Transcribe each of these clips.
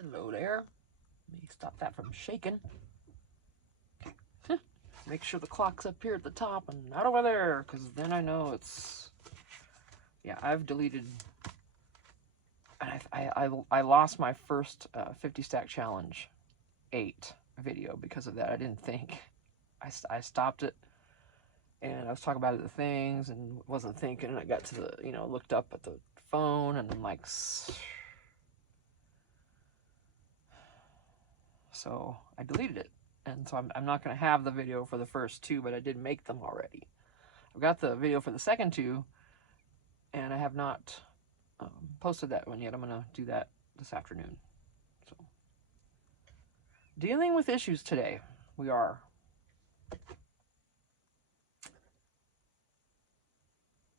Hello there. Let me stop that from shaking. Make sure the clock's up here at the top and not over there, because then I know it's... Yeah, I've deleted... I lost my first 50 stack challenge 8 video because of that. I didn't think. I stopped it, and I was talking about the things and wasn't thinking, and I got to the, looked up at the phone, and I'm like... So I deleted it. And so I'm not going to have the video for the first 2, but I did make them already. I've got the video for the second 2, and I have not posted that one yet. I'm going to do that this afternoon. So, dealing with issues today, we are.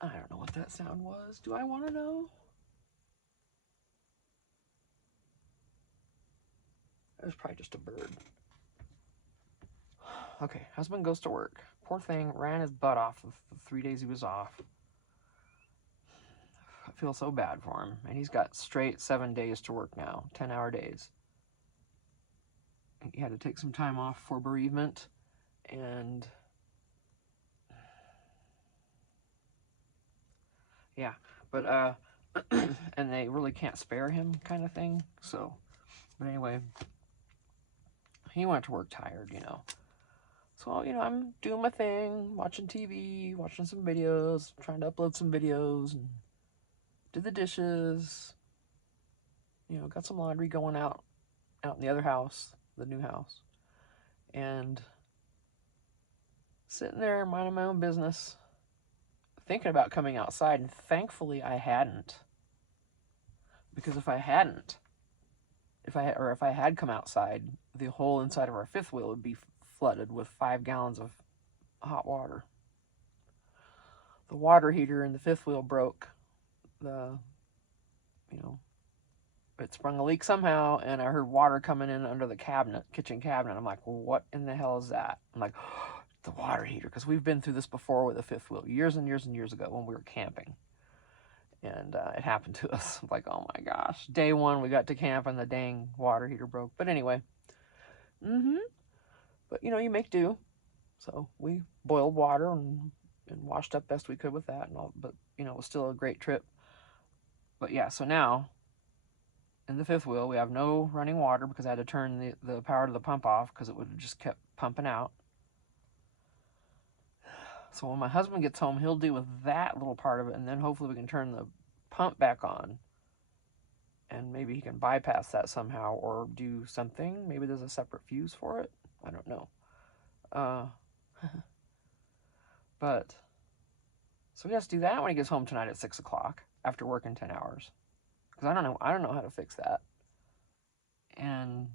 I don't know what that sound was. Do I want to know? It was probably just a bird. Okay, husband goes to work. Poor thing, ran his butt off the 3 days he was off. I feel so bad for him. And he's got straight 7 days to work now, 10-hour days. He had to take some time off for bereavement. And yeah, but and they really can't spare him, kind of thing. So, but anyway, he went to work tired, So, I'm doing my thing, watching TV, watching some videos, trying to upload some videos, and did the dishes. Got some laundry going out in the other house, the new house, and sitting there minding my own business, thinking about coming outside, and thankfully I hadn't. Because if I had come outside, the whole inside of our fifth wheel would be flooded with 5 gallons of hot water. The water heater in the fifth wheel broke. It sprung a leak somehow, and I heard water coming in under the kitchen cabinet. I'm like, well, what in the hell is that? I'm like, oh, the water heater, because we've been through this before with a fifth wheel, years and years and years ago when we were camping. And it happened to us. I'm like, oh my gosh. Day 1, we got to camp, and the dang water heater broke. But anyway. But, you make do. So we boiled water and washed up best we could with that. And all, but, it was still a great trip. But yeah, so now, in the fifth wheel, we have no running water because I had to turn the power to the pump off because it would have just kept pumping out. So when my husband gets home, he'll deal with that little part of it, and then hopefully we can turn the pump back on, and maybe he can bypass that somehow or do something. Maybe there's a separate fuse for it. I don't know. But so he has to do that when he gets home tonight at 6 o'clock after working 10 hours. Because I don't know how to fix that. And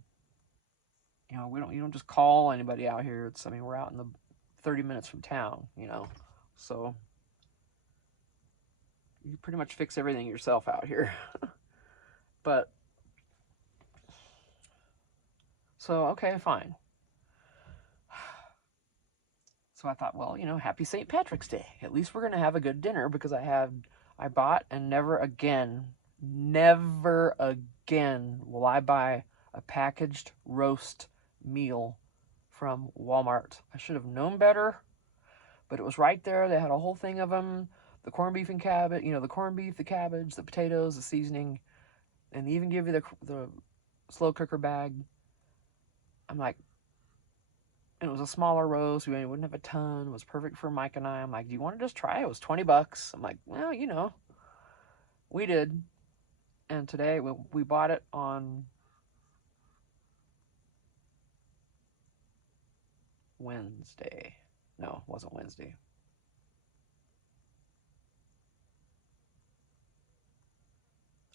you don't just call anybody out here. We're out in the 30 minutes from town, So you pretty much fix everything yourself out here. But so okay, fine. So I thought, well, happy St. Patrick's Day. At least we're going to have a good dinner because I bought and never again will I buy a packaged roast meal from Walmart. I should have known better, but it was right there. They had a whole thing of them. The corned beef and cabbage, the corned beef, the cabbage, the potatoes, the seasoning, and they even give you the slow cooker bag. I'm like, and it was a smaller roast. We wouldn't have a ton. It was perfect for Mike and I. I'm like, do you want to just try it? It was $20. I'm like, well, we did. And today we bought it on Wednesday. No, it wasn't Wednesday.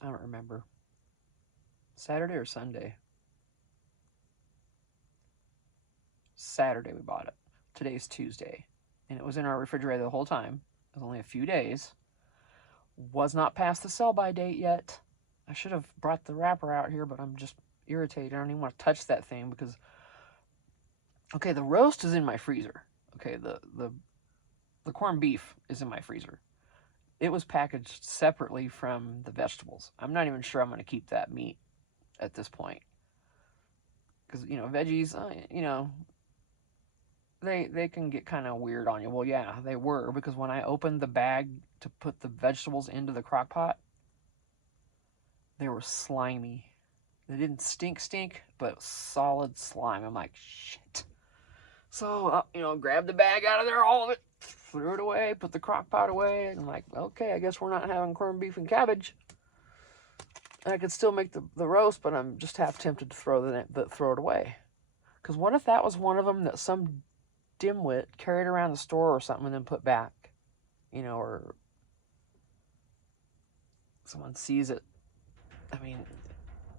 I don't remember. Saturday or Sunday? Saturday we bought it. Today's Tuesday. And it was in our refrigerator the whole time. It was only a few days. Was not past the sell-by date yet. I should have brought the wrapper out here, but I'm just irritated. I don't even want to touch that thing because... Okay, the roast is in my freezer. Okay, the corned beef is in my freezer. It was packaged separately from the vegetables. I'm not even sure I'm going to keep that meat. at this point. Because, you know, veggies, you know, they can get kind of weird on you. Well, yeah, they were, because when I opened the bag to put the vegetables into the crock pot, they were slimy. They didn't stink, but solid slime. I'm like, shit. So, you know, grabbed the bag out of there, all of it, threw it away, put the crock pot away, and I'm like, okay, I guess we're not having corned beef and cabbage. I could still make the roast, but I'm just half tempted to throw it away. Because what if that was one of them that some dimwit carried around the store or something and then put back? You know, or someone sees it. I mean,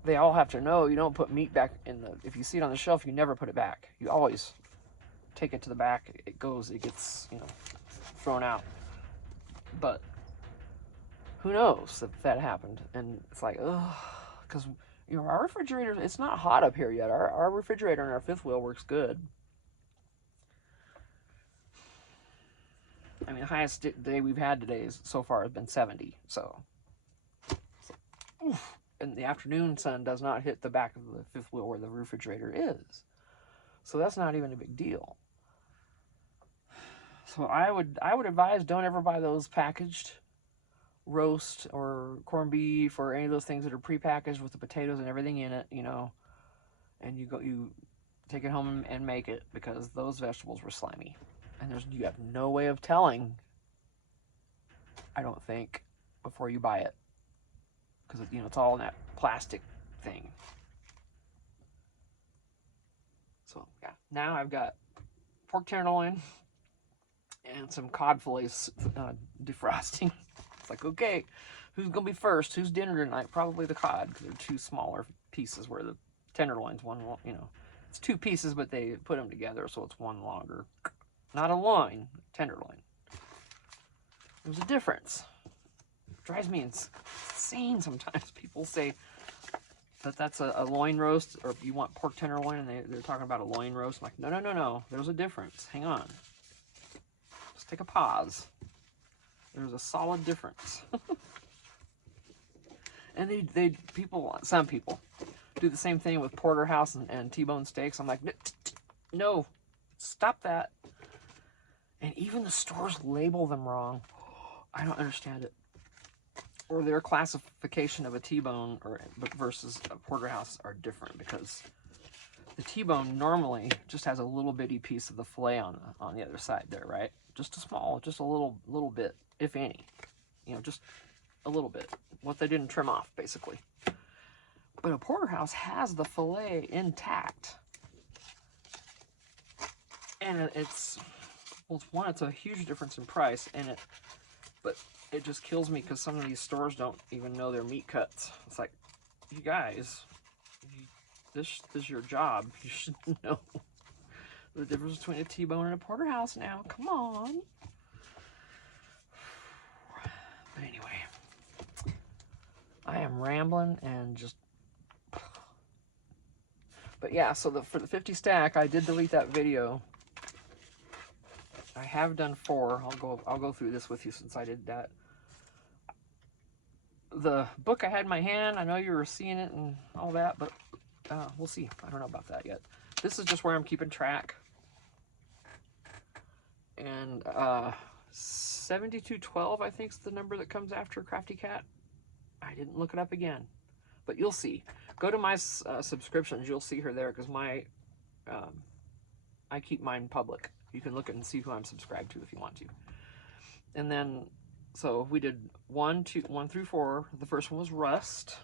they all have to know you don't put meat back in the... If you see it on the shelf, you never put it back. You always take it to the back. It gets, you know, thrown out. But who knows if that happened? And it's like, ugh, because, you know, our refrigerator, it's not hot up here yet. Our refrigerator in our fifth wheel works good. I mean, the highest day we've had today so far has been 70. So oof. And the afternoon sun does not hit the back of the fifth wheel where the refrigerator is. So that's not even a big deal. So I would advise, don't ever buy those packaged roast or corned beef or any of those things that are prepackaged with the potatoes and everything in it, you know, and you take it home and make it, because those vegetables were slimy. And you have no way of telling, I don't think, before you buy it. Because, you know, it's all in that plastic thing. So, yeah. Now I've got pork tenderloin and some cod fillets defrosting. It's like, okay, who's going to be first? Who's dinner tonight? Probably the cod, because they're two smaller pieces, where the tenderloin's one, you know. It's two pieces, but they put them together, so it's one longer. Not a loin, tenderloin. There's a difference. It drives me insane sometimes. People say that that's a loin roast, or if you want pork tenderloin, and they're talking about a loin roast. I'm like, no. There's a difference. Hang on. Just take a pause. There's a solid difference. And some people do the same thing with porterhouse and T-bone steaks. I'm like, no, stop that. And even the stores label them wrong. I don't understand it. Or their classification of a T-bone versus a porterhouse are different, because the T-bone normally just has a little bitty piece of the fillet on the other side there, right? Just a little bit, if any. You know, just a little bit. What they didn't trim off, basically. But a porterhouse has the fillet intact. And it's a huge difference in price, but it just kills me, because some of these stores don't even know their meat cuts. It's like, you guys, this is your job. You should know the difference between a T-bone and a porterhouse now. Come on. But anyway, I am rambling and just... But yeah, so for the 50 stack, I did delete that video. I have done 4. I'll go through this with you since I did that. The book I had in my hand, I know you were seeing it and all that, but we'll see. I don't know about that yet. This is just where I'm keeping track. And 7212, I think, is the number that comes after Crafty Cat. I didn't look it up again, but you'll see. Go to my subscriptions. You'll see her there, because I keep mine public. You can look and see who I'm subscribed to if you want to. And then, so we did 1 through 4. The first one was rust.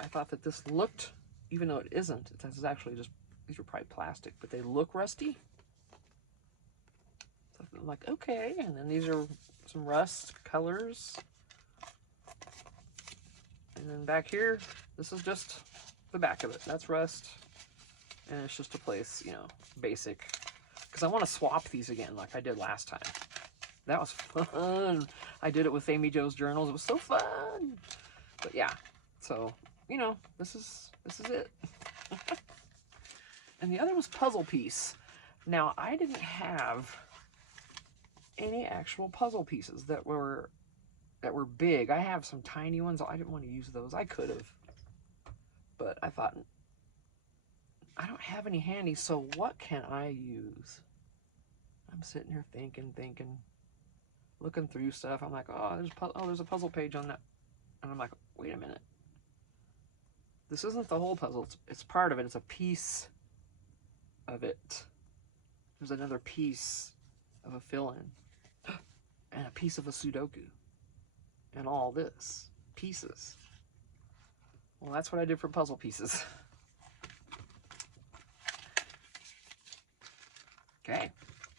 I thought that this looked, even though it isn't, it's actually just, these are probably plastic, but they look rusty. So I'm like, okay. And then these are some rust colors. And then back here, this is just the back of it. That's rust. And it's just a place, you know, basic. Because I want to swap these again like I did last time. That was fun. I did it with Amy Jo's journals. It was so fun. But yeah, so, you know, this is it. And the other was puzzle piece. Now, I didn't have any actual puzzle pieces that were that were big. I have some tiny ones. I didn't want to use those. I could have, but I thought, I don't have any handy, so what can I use? I'm sitting here thinking, looking through stuff. I'm like, oh, there's a puzzle page on that. And I'm like, wait a minute. This isn't the whole puzzle. It's part of it. It's a piece of it. There's another piece of a fill-in. And a piece of a Sudoku. And all this. Pieces. Well, that's what I did for puzzle pieces. Okay.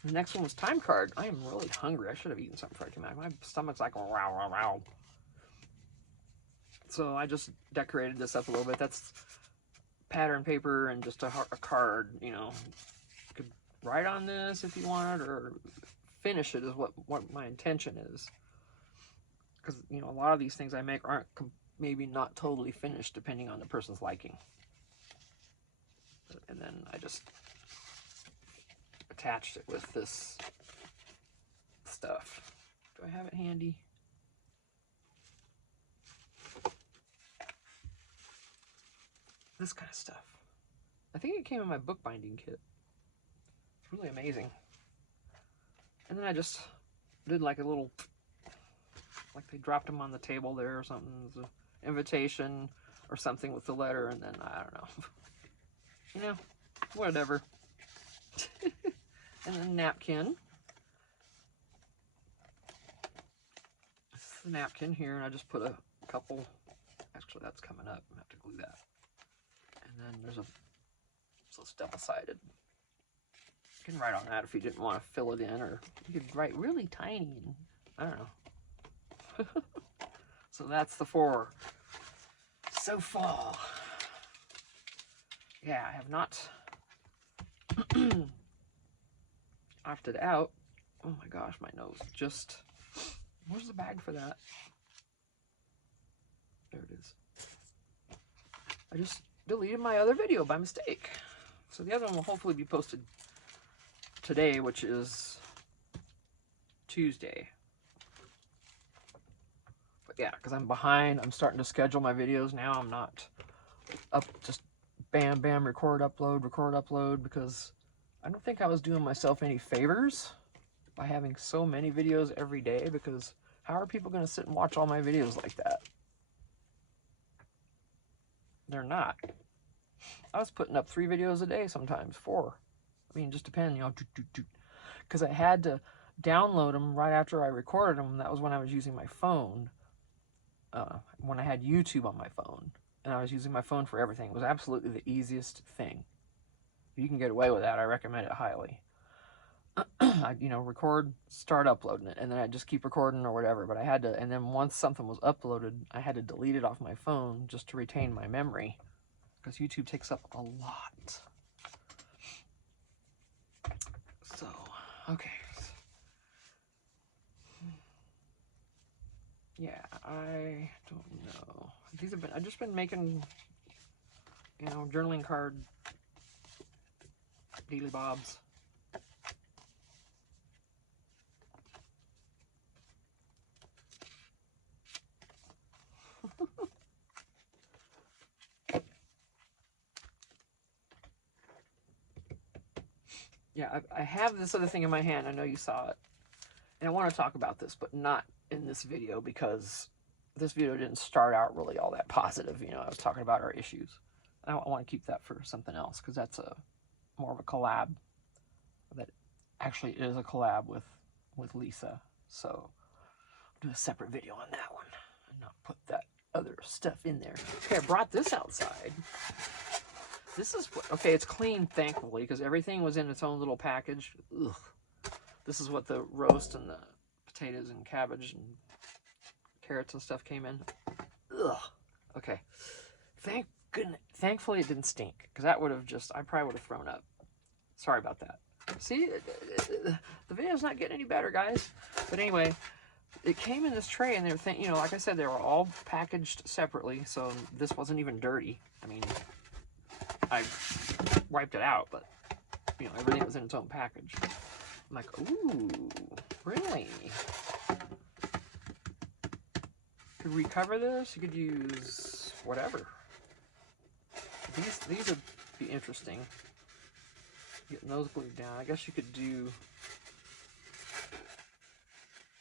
The next one was time card. I am really hungry. I should have eaten something before I came out. My stomach's like, wow, wow, wow. So I just decorated this up a little bit. That's pattern paper and just a card, you know. You could write on this if you wanted, or finish it is what my intention is. Because, you know, a lot of these things I make aren't maybe not totally finished depending on the person's liking. And then I just attached it with this stuff. Do I have it handy? This kind of stuff. I think it came in my bookbinding kit. It's really amazing. And then I just did like a little, like they dropped them on the table there or something. It was an invitation or something with the letter, and then I don't know. You know, whatever. And then napkin. This is the napkin here, and I just put a couple. Actually, that's coming up. I have to glue that. And then there's so it's double-sided. You can write on that if you didn't want to fill it in, or you could write really tiny. And I don't know. So that's the 4 so far. Yeah, I have not opted out. Oh my gosh, my nose just... Where's the bag for that? There it is. I just deleted my other video by mistake. So the other one will hopefully be posted today, which is Tuesday. But yeah, because I'm behind. I'm starting to schedule my videos now. I'm not up just bam, bam, record, upload, because I don't think I was doing myself any favors by having so many videos every day, because how are people going to sit and watch all my videos like that? They're not. I was putting up 3 videos a day sometimes, 4. I mean, just depending, you know, because I had to download them right after I recorded them. That was when I was using my phone, when I had YouTube on my phone, and I was using my phone for everything. It was absolutely the easiest thing. If you can get away with that, I recommend it highly. I, you know, record, start uploading it, and then I just keep recording or whatever. But I had to, and then once something was uploaded, I had to delete it off my phone just to retain my memory, because YouTube takes up a lot. So, okay. Yeah, I don't know. These have been, I've just been making, you know, journaling card dealy bobs. Yeah, I have this other thing in my hand. I know you saw it. And I want to talk about this, but not in this video, because this video didn't start out really all that positive. You know, I was talking about our issues. I want to keep that for something else, because that's more of a collab. That actually is a collab with Lisa. So I'll do a separate video on that one and not put that other stuff in there. Okay, I brought this outside. This is, okay, it's clean, thankfully, because everything was in its own little package. Ugh. This is what the roast and the potatoes and cabbage and carrots and stuff came in. Ugh. Okay. Thank goodness. Thankfully, it didn't stink, because that would have just, I probably would have thrown up. Sorry about that. See, the video's not getting any better, guys. But anyway, it came in this tray, and they were, you know, like I said, they were all packaged separately, so this wasn't even dirty. I mean, I wiped it out, but, you know, everything was in its own package. I'm like, ooh, really? could recover this. You could use whatever. These would be interesting. Getting those glued down. I guess you could do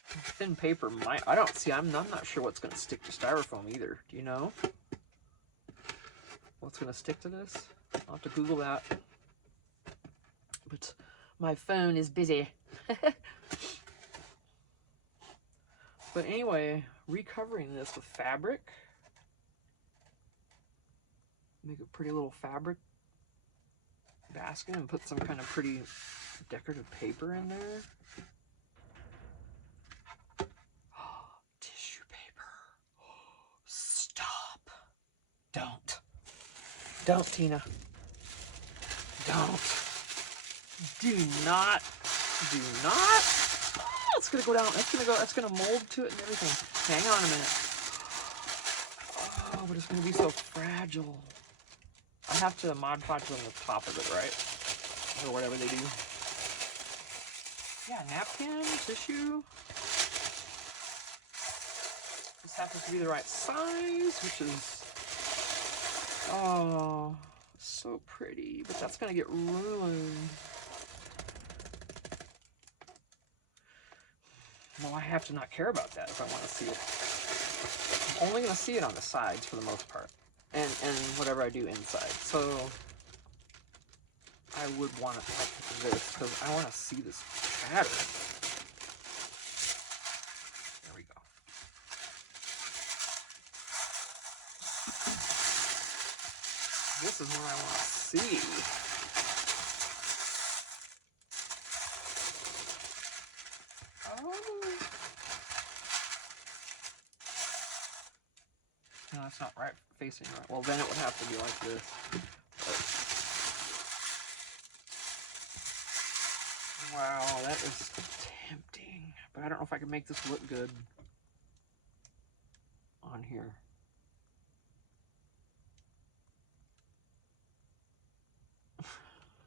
thin paper. I don't see. I'm not sure what's going to stick to styrofoam either. Do you know what's going to stick to this? I'll have to Google that. But my phone is busy. But anyway, recovering this with fabric. Make a pretty little fabric basket and put some kind of pretty decorative paper in there. Tissue paper. Stop. Don't, Tina. Don't. Do not. Oh, it's gonna go down. It's gonna mold to it and everything. Hang on a minute. Oh, but it's gonna be so fragile. I have to Mod Podge on the top of it, right? Or whatever they do. Yeah, napkin, tissue. This happens to be the right size, which is, oh, so pretty. But that's gonna get ruined. Well, I have to not care about that if I want to see it. I'm only gonna see it on the sides for the most part. And whatever I do inside. So I would want it like this because I want to see this pattern. There we go. This is what I want to see. Oh. No, that's not right. Facing right. Well, then it would have to be like this. But, wow, that is tempting. But I don't know if I can make this look good on here.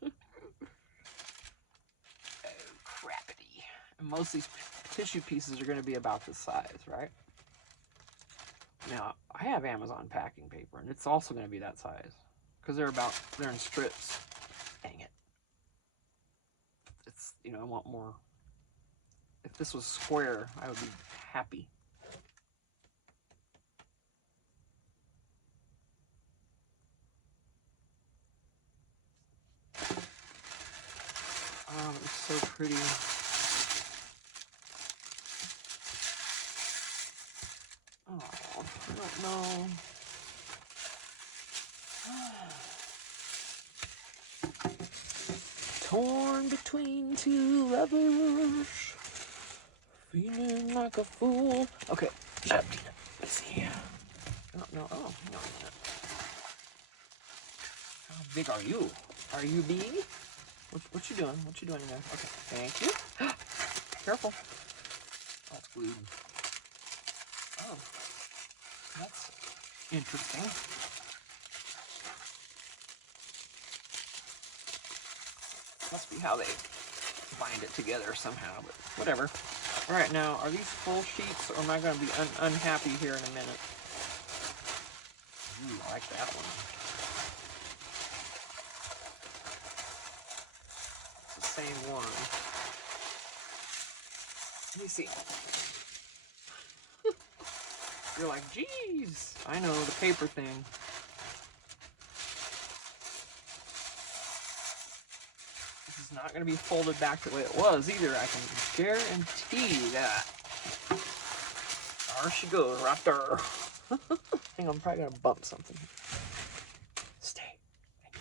Oh, crappity. And most of these tissue pieces are going to be about this size, right? Now, I have Amazon packing paper, and it's also going to be that size. Because they're in strips. Dang it. It's, I want more. If this was square, I would be happy. Oh, it's so pretty. Oh, I don't know. Torn between two lovers, feeling like a fool. Okay, shut up, Tina. Let's see. No. Oh, hang on a minute. How big are you? Are you big? What you doing? What you doing in there? Okay, thank you. Careful. Oh, it's glued. Oh, that's interesting. Must be how they bind it together somehow, but whatever. All right, now, are these full sheets, or am I going to be unhappy here in a minute? Ooh, I like that one. It's the same one. Let me see. You're like, geez. I know, the paper thing. This is not going to be folded back the way it was either. I can guarantee that. There she goes, right there. Hang on, I'm probably going to bump something. Stay. Thank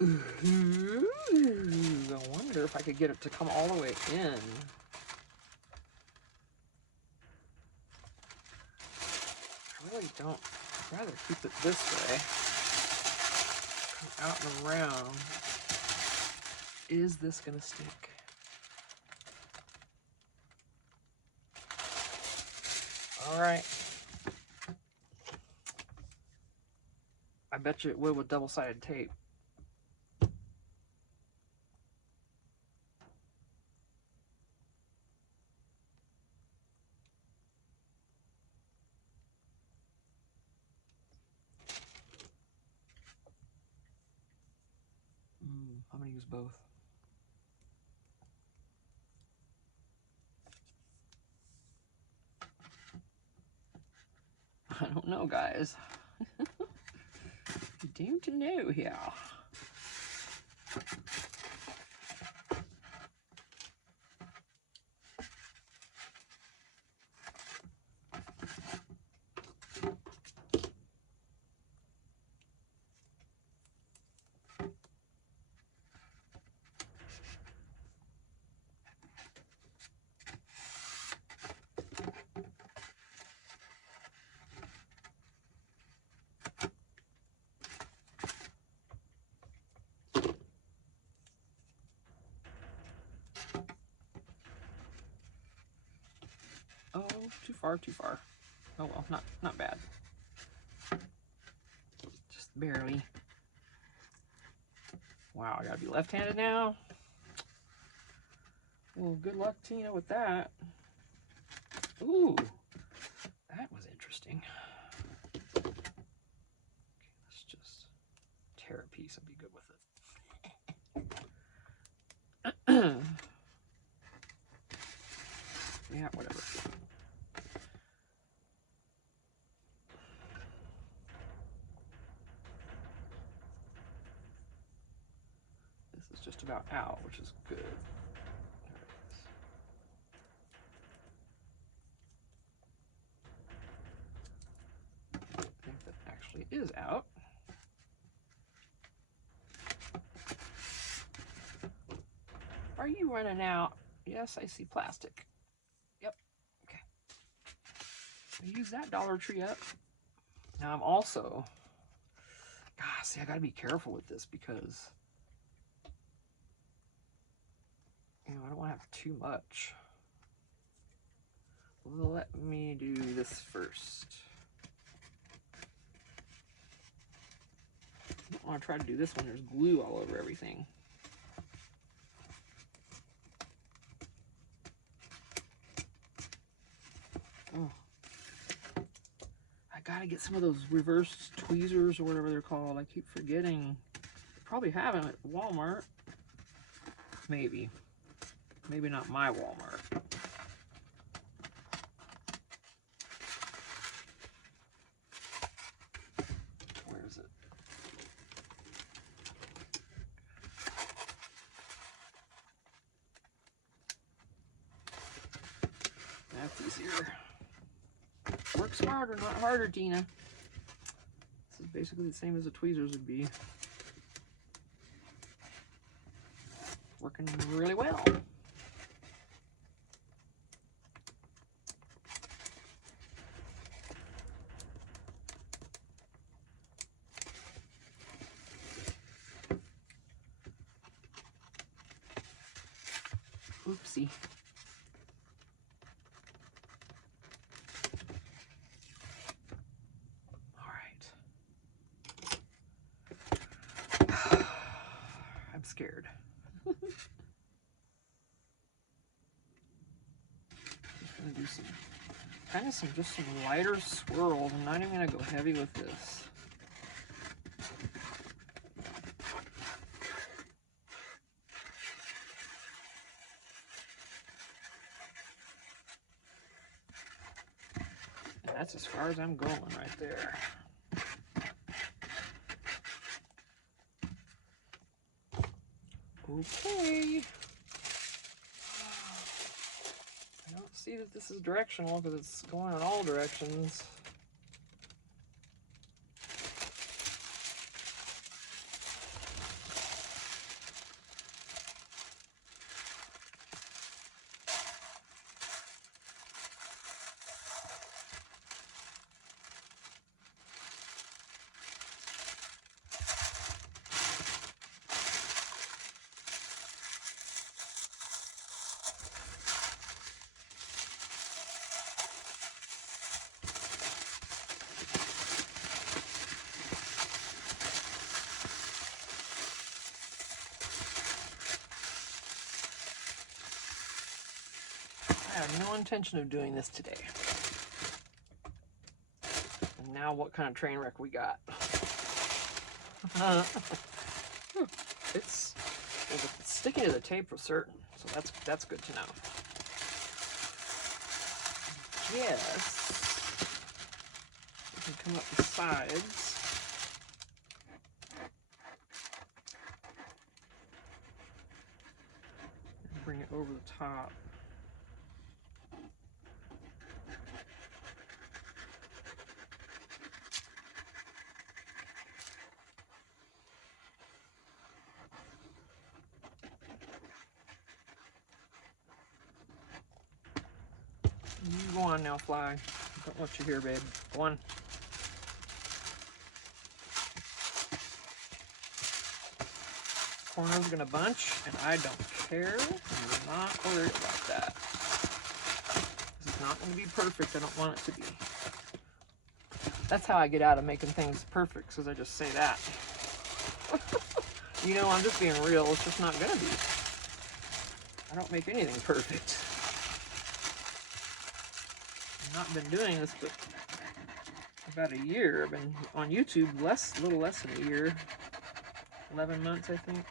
you. Ooh, I wonder if I could get it to come all the way in. I really don't. I'd rather keep it this way. Out and around. Is this gonna stick? All right. I bet you it will with double-sided tape. I'm gonna use both. I don't know, guys. You don't know here. Oh, too far, too far. Oh well, not bad. Just barely. Wow, I gotta be left-handed now. Well, good luck, Tina, with that. Ooh, that was interesting. Okay, let's just tear a piece and be good with it. Yeah, whatever. This is just about out, which is good. There it is. I think that actually is out. Are you running out? Yes, I see plastic. Yep. Okay. I use that Dollar Tree up. Now I'm also, gosh, see, I gotta be careful with this because, you know, I don't want to have too much. Let me do this first. I don't want to try to do this one. There's glue all over everything. Oh. I gotta get some of those reverse tweezers or whatever they're called. I keep forgetting. Probably have them at Walmart. Maybe. Maybe not my Walmart. Where is it? That's easier. Work smarter, not harder, Tina. This is basically the same as the tweezers would be. Working really well. Oopsie. All right. I'm scared. Just gonna do just some lighter swirls. I'm not even gonna go heavy with this. And that's as far as I'm going right there. Okay. I don't see that this is directional because it's going in all directions. I have no intention of doing this today. And now what kind of train wreck we got? It's It's sticking to the tape for certain, so that's good to know. Yes, we can come up the sides. And bring it over the top. You go on now, fly. Don't want you here, babe. Go on. Corner's gonna bunch, and I don't care. I'm not worried about that. This is not gonna be perfect. I don't want it to be. That's how I get out of making things perfect, because I just say that. You know, I'm just being real. It's just not gonna be. I don't make anything perfect. I've not been doing this but about a year. I've been on YouTube a little less than a year. 11 months, I think.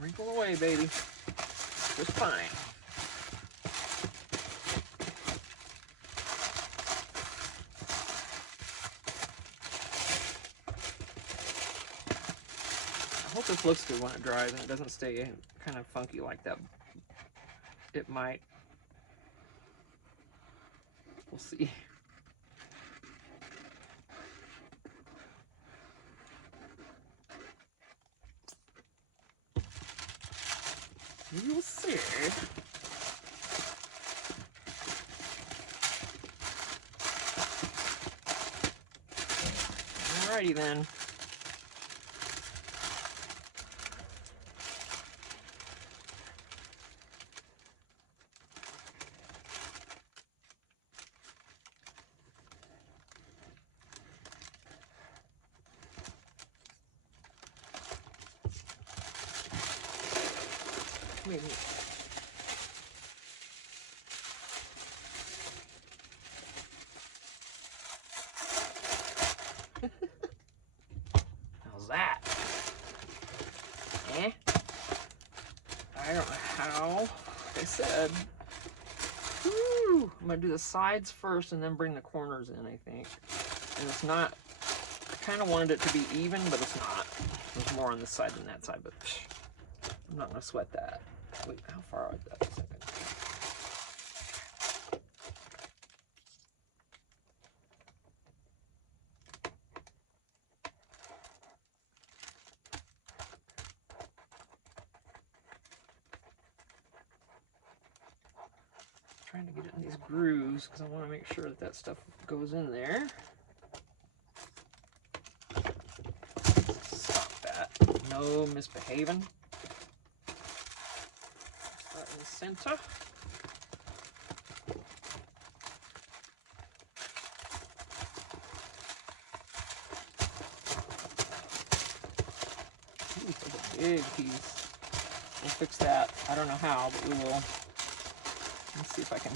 Wrinkle away, baby. Just fine. I hope this looks good when it dries and it doesn't stay kind of funky like that. It might. We'll see. You'll see. Alrighty then. Wait. How's that? Eh? I don't know how. Like I said. Woo! I'm gonna do the sides first and then bring the corners in, I think. And it's not, I kind of wanted it to be even, but it's not. There's more on this side than that side, but I'm not gonna sweat that. Wait, how far is that? A second. Trying to get it in these grooves because I want to make sure that that stuff goes in there. Stop that. No misbehaving. Start in the center. Ooh, that's a big piece. We'll fix that. I don't know how, but we will. Let's see if I can.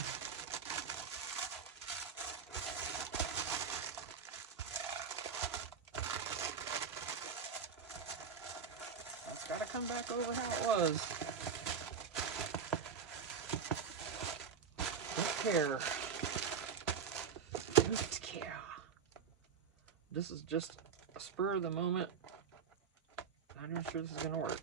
That's got to come back over how it was. Don't care. Don't care. This is just a spur of the moment. I'm not even sure this is going to work.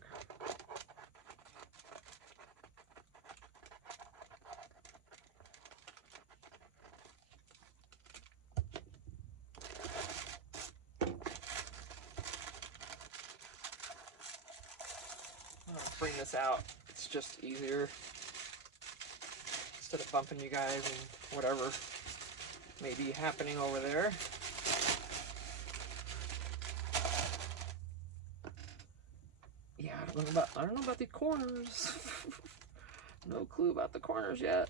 Bring this out. It's just easier instead of bumping you guys and whatever may be happening over there. Yeah, I don't know about the corners. No clue about the corners yet.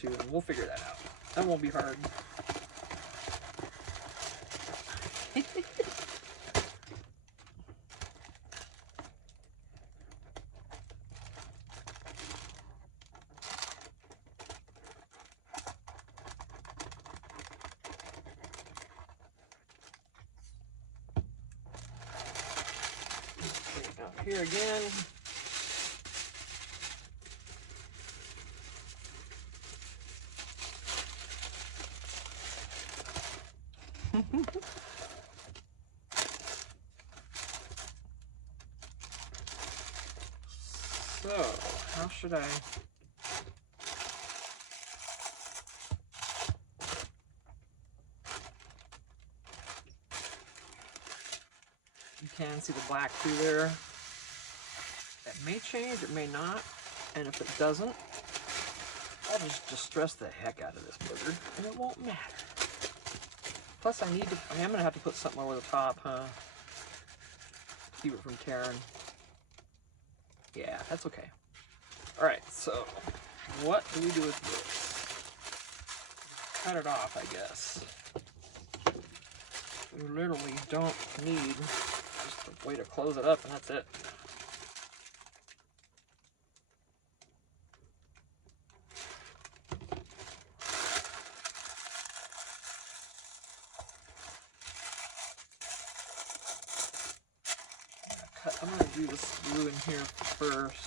too, and we'll figure that out. That won't be hard. Out here again. So, how should I? You can see the black through there. That may change, it may not, and if it doesn't, I'll just distress the heck out of this booger, and it won't matter. Plus, I am gonna have to put something over the top, huh? Keep it from tearing. Yeah, that's okay. All right, so what do we do with this? Cut it off, I guess. We literally don't need just a way to close it up, and that's it. I'm going to do this glue in here first,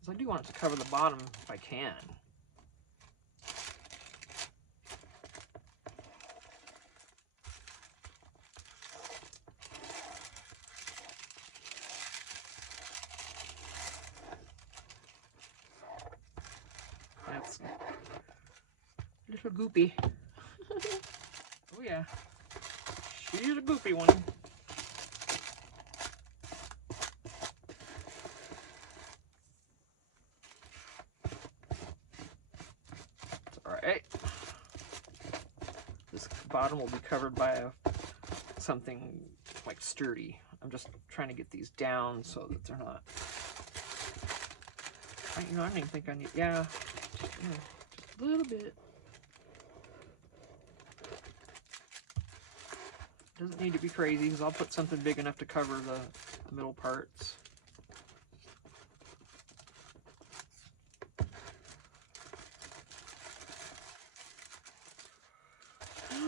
because I do want it to cover the bottom if I can. That's a little goopy. Oh yeah, she's a goopy one. Alright. This bottom will be covered by something like sturdy. I'm just trying to get these down so that they're not... I don't even think I need... Yeah, just a little bit. Doesn't need to be crazy, because I'll put something big enough to cover the middle parts.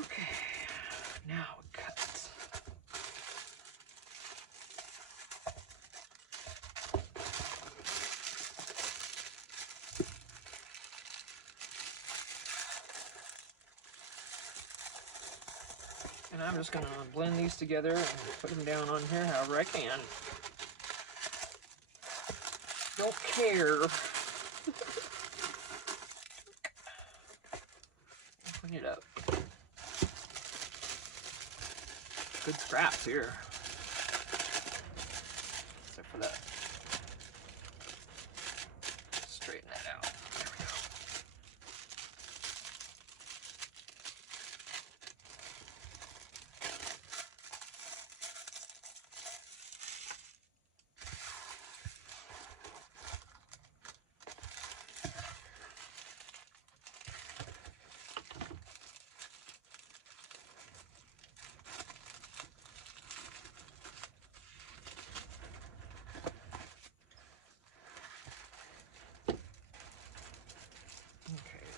Okay, now cut. And I'm just going to blend these together and put them down on here however I can. Don't care. Open it up. Good scraps here. Except for that. Straighten that out. There we go.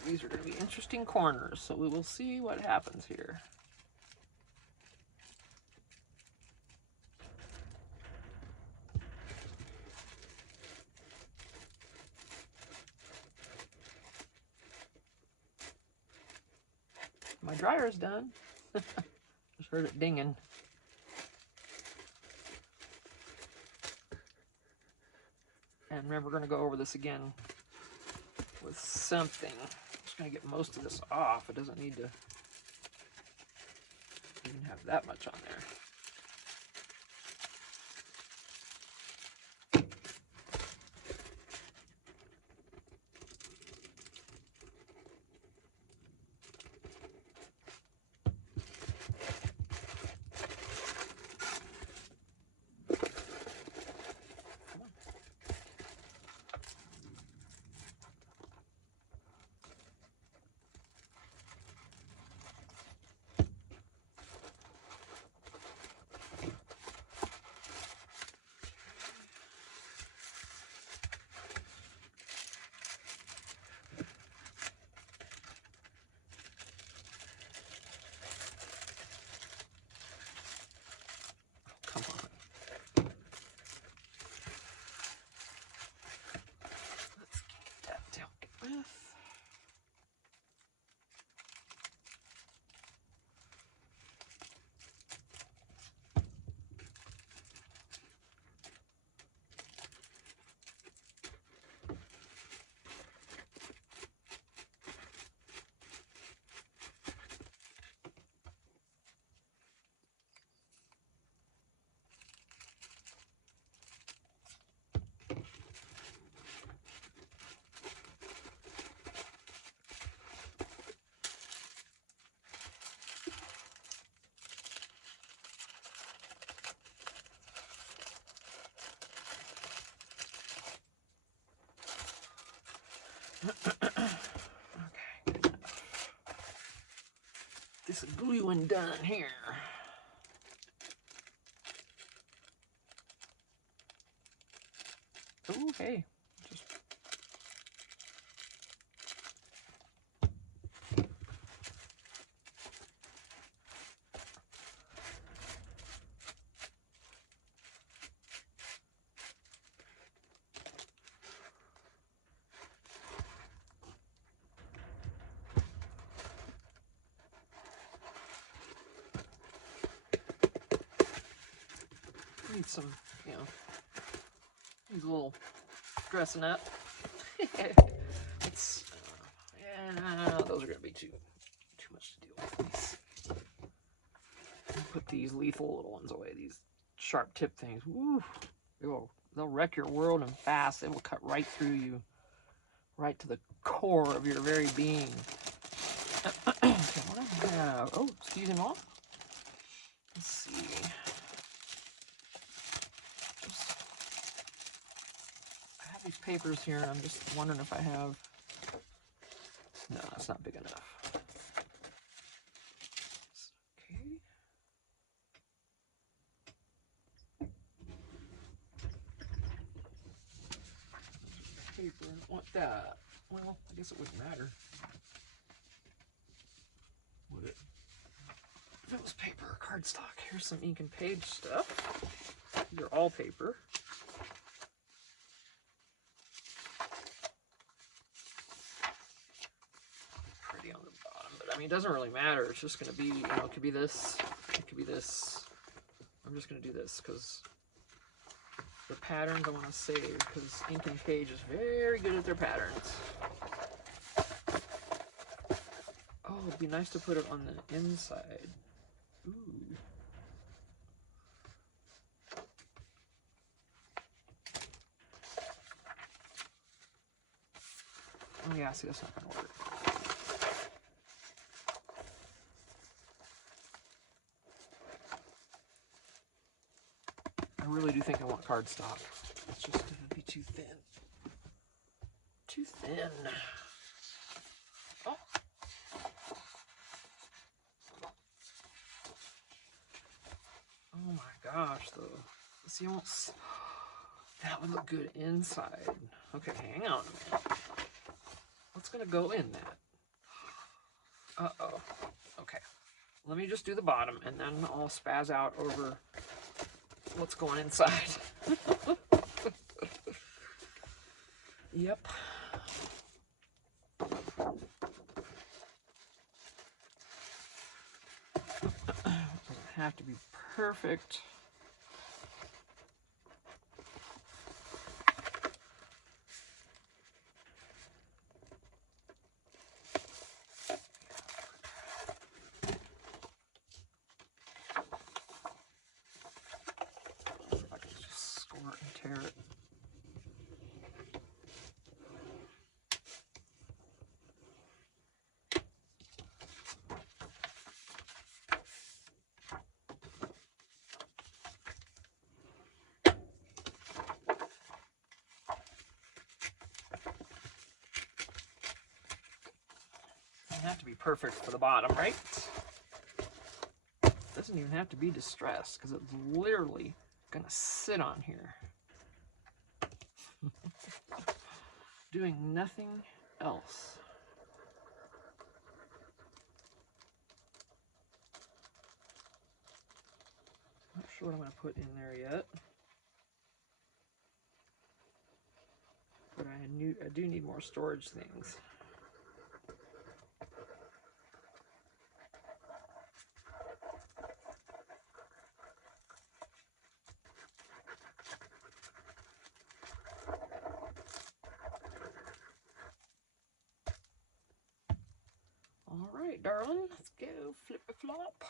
These are going to be interesting corners, so we will see what happens here. My dryer's done. Just heard it dinging. And remember, we're going to go over this again with something. Going to get most of this off. It doesn't need to even have that much on there. Okay, good enough. This gluing done here. Oh, hey. Just need some, you know, needs a little dressing up. It's, yeah, those are gonna be too much to deal with. Put these lethal little ones away. These sharp tip things. Woo! They'll wreck your world and fast. They will cut right through you, right to the core of your very being. Okay, what do I have? Oh, excuse me, Mom. Let's see. I have these papers here. I'm just wondering if I have. No, that's not big enough. Okay. Paper. I don't want that. Well, I guess it wouldn't matter. Would it? If it was paper or cardstock. Here's some ink and page stuff. These are all paper. Pretty on the bottom, but I mean, it doesn't really matter. It's just going to be, you know, it could be this, it could be this. I'm just going to do this because the patterns I want to save, because ink and page is very good at their patterns. Oh, it'd be nice to put it on the inside. Ooh. Oh yeah, see, that's not gonna work. I really do think I want cardstock. It's just gonna be too thin. Too thin. Oh. Oh my gosh, though. See, almost, that would look good inside. Okay, hang on a minute. What's gonna go in that? Uh-oh. Okay. Let me just do the bottom and then I'll spaz out over what's going inside. Yep. Doesn't have to be perfect. If I can just score it and tear it. Doesn't have to be perfect for the bottom, right? Doesn't even have to be distressed because it's literally gonna sit on here doing nothing else. Not sure what I'm gonna put in there yet, but I do need more storage things. All right, darling, let's go flip a flop.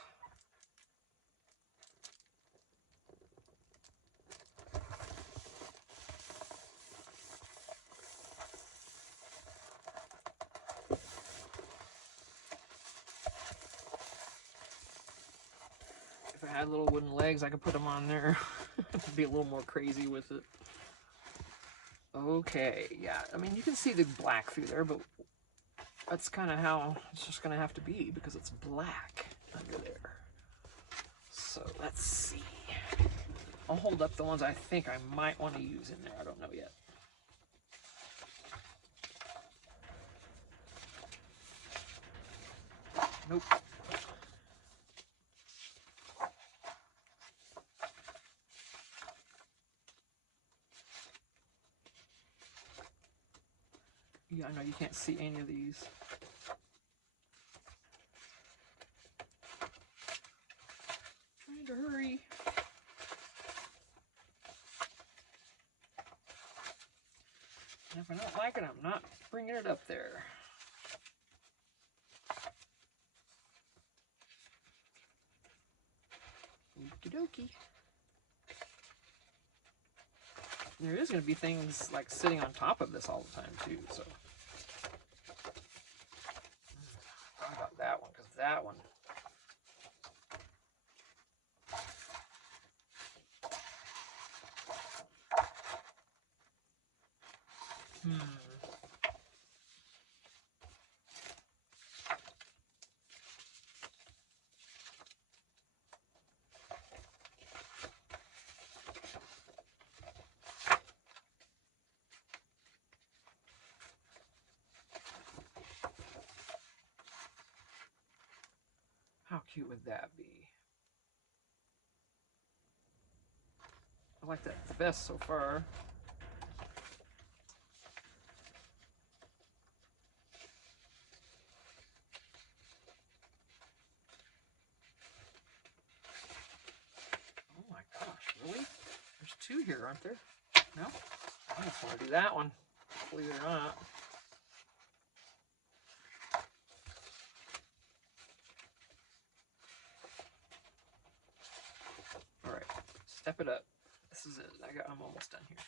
If I had little wooden legs, I could put them on there. Be a little more crazy with it. Okay, yeah, I mean, you can see the black through there, but that's kind of how it's just going to have to be because it's black under there. So let's see. I'll hold up the ones I think I might want to use in there. I don't know yet. Nope. Yeah, I know you can't see any of these. Trying to hurry. And if I don't like it, I'm not bringing it up there. Okie dokie. There is going to be things like sitting on top of this all the time too, so. Thought about that one, because that one. How cute would that be? I like that the best so far. Oh my gosh, really? There's two here, aren't there? No? I just want to do that one, believe it or not. All right, step it up. This is it. I'm almost done here.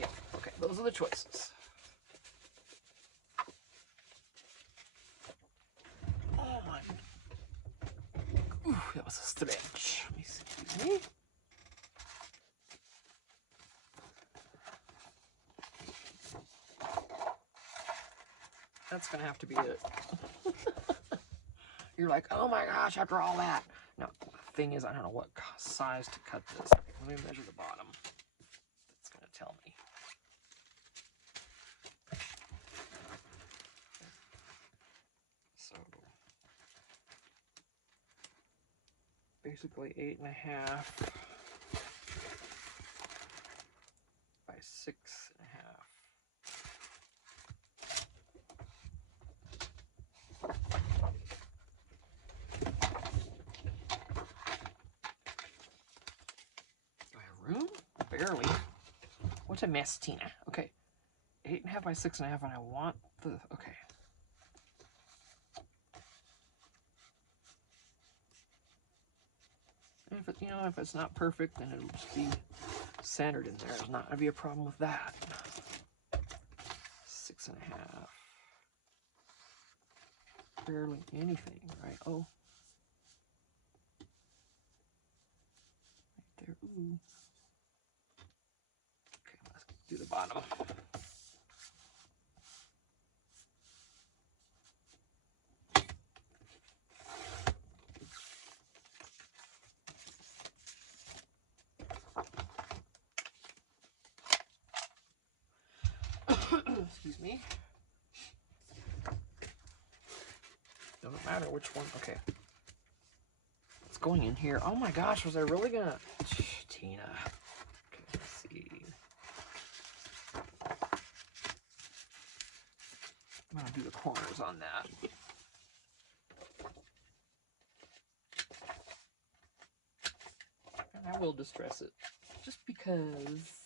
Yeah, okay, those are the choices. Oh my. Ooh, that was a stretch. Let me see. Excuse me. That's gonna have to be it. You're like, oh my gosh, after all that. No, the thing is, I don't know what size to cut this. Okay, let me measure the bottom. It's gonna tell me. So basically 8.5 by 6.5. Do I have room? Barely. What's a mess, Tina? Okay, 8.5 by 6.5, and I want the, okay. And if it, you know, if it's not perfect, then it'll just be centered in there. There's not gonna be a problem with that. 6.5. Barely anything, right? Oh. Right there, ooh. Okay, let's do the bottom. Excuse me. Doesn't matter which one. Okay. It's going in here. Oh my gosh, was I really gonna... Tina. Okay, let's see. I'm gonna do the corners on that. And I will distress it. Just because...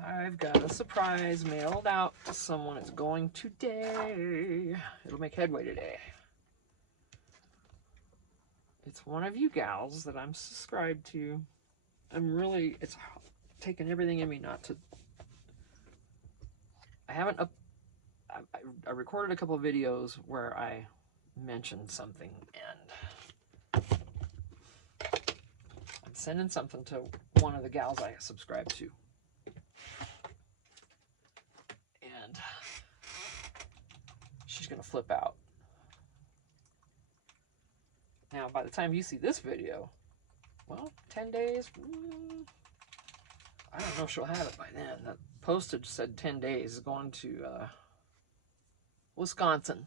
I've got a surprise mailed out to someone. It's going today. It'll make headway today. It's one of you gals that I'm subscribed to. It's taken everything in me not to. I haven't I recorded a couple of videos where I mentioned something, and I'm sending something to one of the gals I subscribe to. And she's going to flip out. Now, by the time you see this video, well, 10 days, I don't know if she'll have it by then. The postage said 10 days is going to Wisconsin,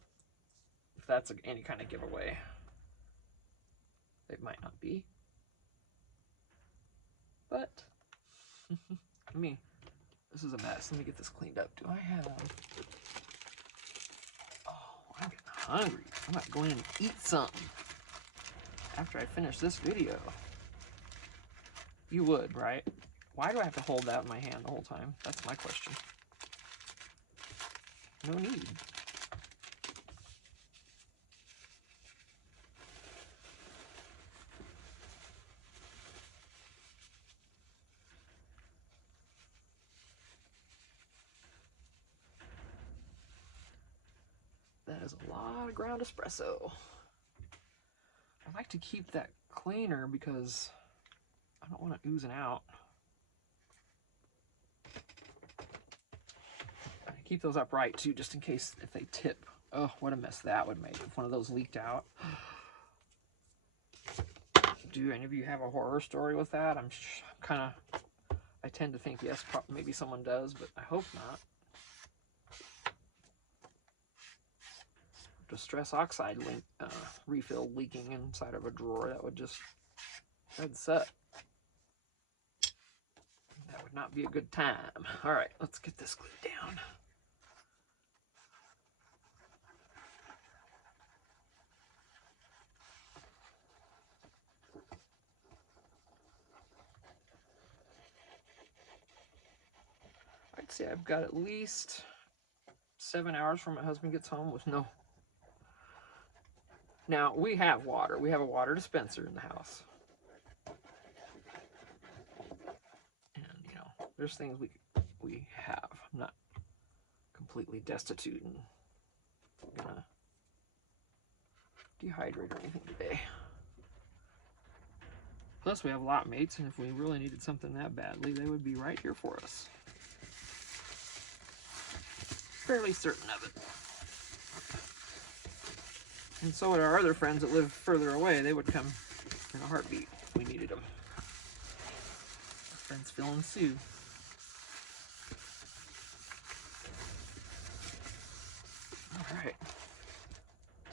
if that's any kind of giveaway. It might not be. But, I mean, this is a mess. Let me get this cleaned up. Do I have... Oh, I'm getting hungry. I might go in and eat something after I finish this video. You would, right? Why do I have to hold that in my hand the whole time? That's my question. No need. That is a lot of ground espresso. I like to keep that cleaner because I don't want it oozing out. I keep those upright too, just in case if they tip. Oh, what a mess that would make if one of those leaked out. Do any of you have a horror story with that? I tend to think yes, maybe someone does, but I hope not. Distress oxide refill leaking inside of a drawer, that'd suck. That would not be a good time. All right, let's get this glued down. I'd say I've got at least 7 hours before my husband gets home with no... Now, we have water. We have a water dispenser in the house. And, you know, there's things we have. I'm not completely destitute and gonna dehydrate or anything today. Plus, we have lot mates, and if we really needed something that badly, they would be right here for us. Fairly certain of it. And so would our other friends that live further away. They would come in a heartbeat if we needed them. Our friends Phil and Sue. All right.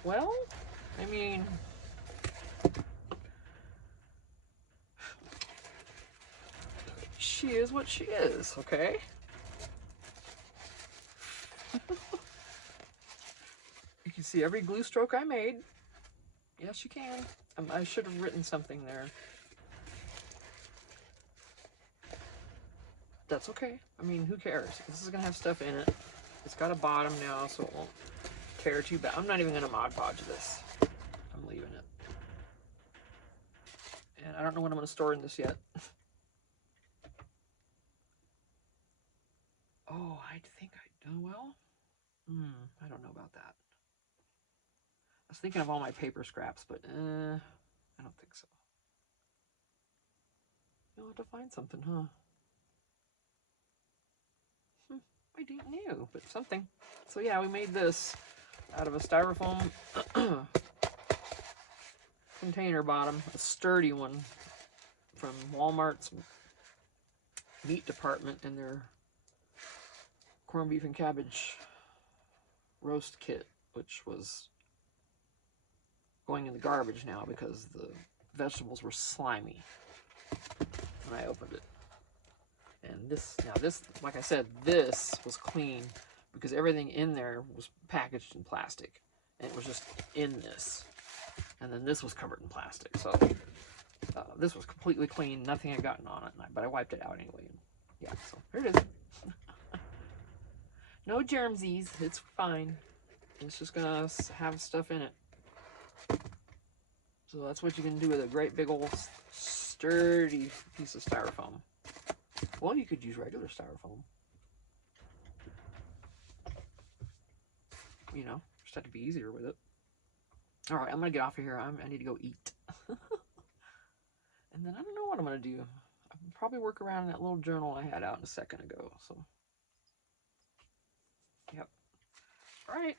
Well, I mean, she is what she is, okay? You can see every glue stroke I made. Yes, you can. I should have written something there. That's okay. I mean, who cares? This is going to have stuff in it. It's got a bottom now, so it won't tear too bad. I'm not even going to Mod Podge this. I'm leaving it. And I don't know what I'm going to store in this yet. Oh, I think I do. Well, I don't know about that. I was thinking of all my paper scraps, but I don't think so. You'll have to find something, huh? I didn't know, but something. So yeah, we made this out of a styrofoam container bottom, a sturdy one from Walmart's meat department in their corned beef and cabbage roast kit, which was going in the garbage now because the vegetables were slimy when I opened it. And this, like I said, this was clean because everything in there was packaged in plastic. And it was just in this. And then this was covered in plastic. So this was completely clean. Nothing had gotten on it. But I wiped it out anyway. And yeah, so here it is. No germsies. It's fine. It's just going to have stuff in it. So that's what you can do with a great big old sturdy piece of styrofoam. Well, you could use regular styrofoam. You know, just have to be easier with it. All right, I'm going to get off of here. I need to go eat. And then I don't know what I'm going to do. I'll probably work around that little journal I had out a second ago. So, yep. All right.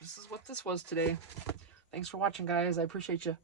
This is what this was today. Thanks for watching, guys. I appreciate you.